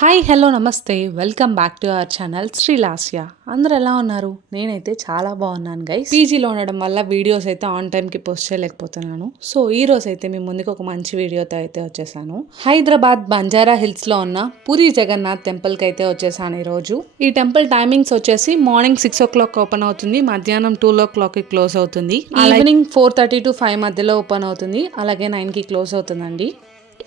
Hi hello నమస్తే welcome back to our channel Srilasya. అందరు ఎలా ఉన్నారు? నేనైతే చాలా బాగున్నాను గైస్. పీజీలో ఉండడం వల్ల వీడియోస్ అయితే ఆన్ టైంకి పోస్ట్ చేయలేకపోతున్నాను. సో ఈ రోజు అయితే మీ ముందుకు ఒక మంచి వీడియోతో అయితే వచ్చేసాను. హైదరాబాద్ బంజారా హిల్స్ లో ఉన్న పూరి జగన్నాథ్ టెంపుల్ కి అయితే వచ్చేసాను. ఈ రోజు ఈ టెంపుల్ టైమింగ్స్ వచ్చేసి మార్నింగ్ 6 o'clock ఓపెన్ అవుతుంది, మధ్యాహ్నం 2 o'clock కి క్లోజ్ అవుతుంది, ఈవినింగ్ 4:30 to 5 మధ్యలో ఓపెన్ అవుతుంది, అలాగే 9 కి క్లోజ్ అవుతుందండి.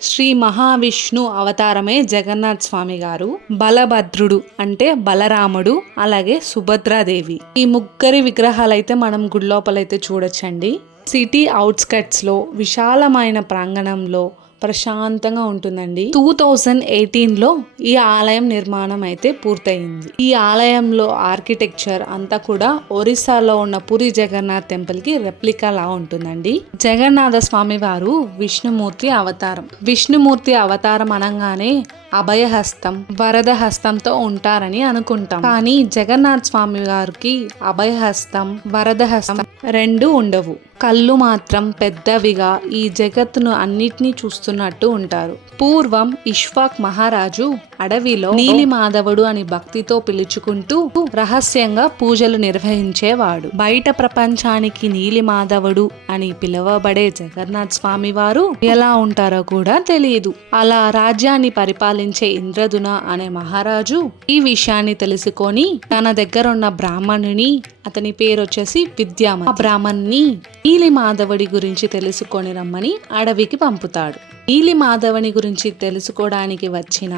శ్రీ మహావిష్ణు అవతారమే జగన్నాథ్ స్వామి గారు. బలభద్రుడు అంటే బలరాముడు, అలాగే సుభద్రాదేవి, ఈ ముగ్గురి విగ్రహాలు అయితే మనం గుడి లోపలైతే చూడొచ్చండి. సిటీ అవుట్స్కట్స్ లో విశాలమైన ప్రాంగణంలో ప్రశాంతంగా ఉంటుందండి. 2018లో ఈ ఆలయం నిర్మాణం అయితే పూర్తయింది. ఈ ఆలయంలో ఆర్కిటెక్చర్ అంతా కూడా ఒరిస్సాలో ఉన్న పూరి జగన్నాథ్ టెంపుల్ కి రెప్లికా లా ఉంటుందండి. జగన్నాథ స్వామి వారు విష్ణుమూర్తి అవతారం. విష్ణుమూర్తి అవతారం అనగానే అభయహస్తం, వరద హస్తంతో ఉంటారని అనుకుంటాం. కానీ జగన్నాథ్ స్వామి గారికి అభయహస్తం, వరద హస్తం రెండు ఉండవు. కళ్ళు మాత్రం పెద్దవిగా ఈ జగత్తును అన్నిటినీ చూస్తున్నట్టు ఉంటారు. పూర్వం ఇష్వాక్ మహారాజు అడవిలో నీలిమాధవుడు అని భక్తితో పిలుచుకుంటూ రహస్యంగా పూజలు నిర్వహించేవాడు. బయట ప్రపంచానికి నీలిమాధవుడు అని పిలువబడే జగన్నాథ్ స్వామి వారు ఎలా ఉంటారో కూడా తెలియదు. అలా రాజ్యాన్ని పరిపాలించే ఇంద్రదున అనే మహారాజు ఈ విషయాన్ని తెలుసుకొని తన దగ్గర ఉన్న బ్రాహ్మణుని, అతని పేరు వచ్చేసి విద్యామతి, ఆ బ్రాహ్మణ్ణి నీలిమాధవుడి గురించి తెలుసుకొని రమ్మని అడవికి పంపుతాడు. నీలిమాధవుని గురించి తెలుసుకోవడానికి వచ్చిన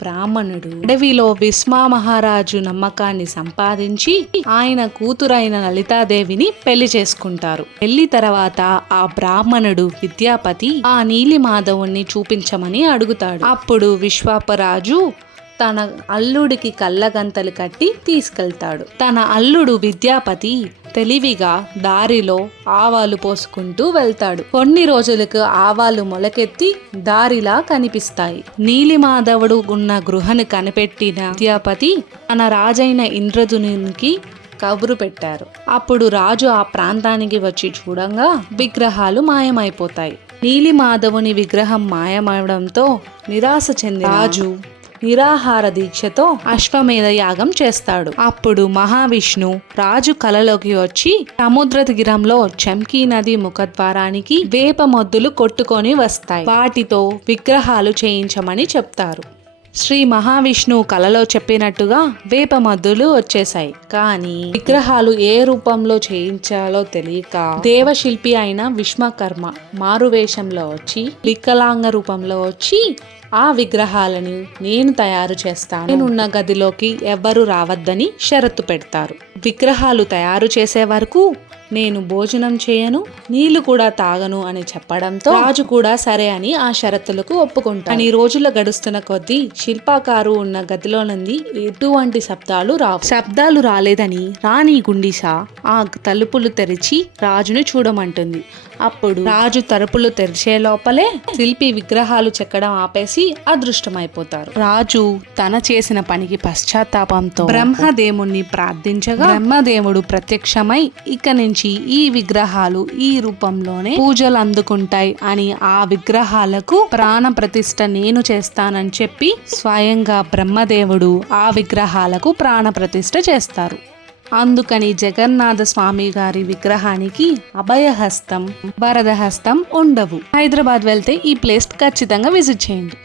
బ్రాహ్మణుడు అడవిలో విస్మా మహారాజు నమ్మకాన్ని సంపాదించి ఆయన కూతురైన లలితాదేవిని పెళ్లి చేసుకుంటారు. పెళ్లి తర్వాత ఆ బ్రాహ్మణుడు విద్యాపతి ఆ నీలిమాధవుణ్ణి చూపించమని అడుగుతాడు. అప్పుడు విశ్వాపరాజు తన అల్లుడికి కళ్ళగంతలు కట్టి తీసుకెళ్తాడు. తన అల్లుడు విద్యాపతి తెలివిగా దారిలో ఆవాలు పోసుకుంటూ వెళ్తాడు. కొన్ని రోజులకు ఆవాలు మొలకెత్తి దారిలా కనిపిస్తాయి. నీలిమాధవుడు ఉన్న గృహను కనిపెట్టిన విద్యాపతి తన రాజైన ఇంద్రదునికి కబురు పెట్టారు. అప్పుడు రాజు ఆ ప్రాంతానికి వచ్చి చూడంగా విగ్రహాలు మాయమైపోతాయి. నీలిమాధవుని విగ్రహం మాయమవడంతో నిరాశ చెందిన రాజు నిరాహార దీక్షతో అశ్వమేధ యాగం చేస్తాడు. అప్పుడు మహావిష్ణు రాజు కలలోకి వచ్చి సముద్ర తీరంలో చంకీ నది ముఖద్వారానికి వేప మొద్దులు కొట్టుకొని వస్తాయి, వాటితో విగ్రహాలు చేయించమని చెప్తారు. శ్రీ మహావిష్ణువు కలలో చెప్పినట్టుగా వేప మద్దులు వచ్చేసాయి. కానీ విగ్రహాలు ఏ రూపంలో చేయించాలో తెలియక దేవశిల్పి అయిన విశ్వకర్మ మారువేషంలో వచ్చి వికలాంగ రూపంలో వచ్చి ఆ విగ్రహాలను నేను తయారు చేస్తాను, నేనున్న గదిలోకి ఎవ్వరూ రావద్దని షరతు పెడతారు. విగ్రహాలు తయారు చేసే వరకు నేను భోజనం చేయను, నీళ్లు కూడా తాగను అని చెప్పడంతో రాజు కూడా సరే అని ఆ షరతులకు ఒప్పుకుంటాడు. కానీ రోజులు గడుస్తున్న కొద్దీ శిల్పాకారు ఉన్న గదిలో నుండి ఎటువంటి శబ్దాలు రాలేదని రాణి గుండిసా ఆ తలుపులు తెరిచి రాజును చూడమంటుంది. అప్పుడు రాజు తలుపులు తెరిచే లోపలే శిల్పి విగ్రహాలు చెక్కడం ఆపేసి అదృష్టమైపోతారు. రాజు తన చేసిన పనికి పశ్చాత్తాపంతో బ్రహ్మదేవుణ్ణి ప్రార్థించగా బ్రహ్మదేవుడు ప్రత్యక్షమై ఇక నుంచి ఈ విగ్రహాలు ఈ రూపంలోనే పూజలు అందుకుంటాయి అని ఆ విగ్రహాలకు ప్రాణ ప్రతిష్ఠ నేను చేస్తానని చెప్పి స్వయంగా బ్రహ్మదేవుడు ఆ విగ్రహాలకు ప్రాణ ప్రతిష్ఠ చేస్తారు. అందుకని జగన్నాథ స్వామి గారి విగ్రహానికి అభయహస్తం, వరదహస్తం ఉండవు. హైదరాబాద్ వెళ్తే ఈ ప్లేస్ ఖచ్చితంగా విజిట్ చేయండి.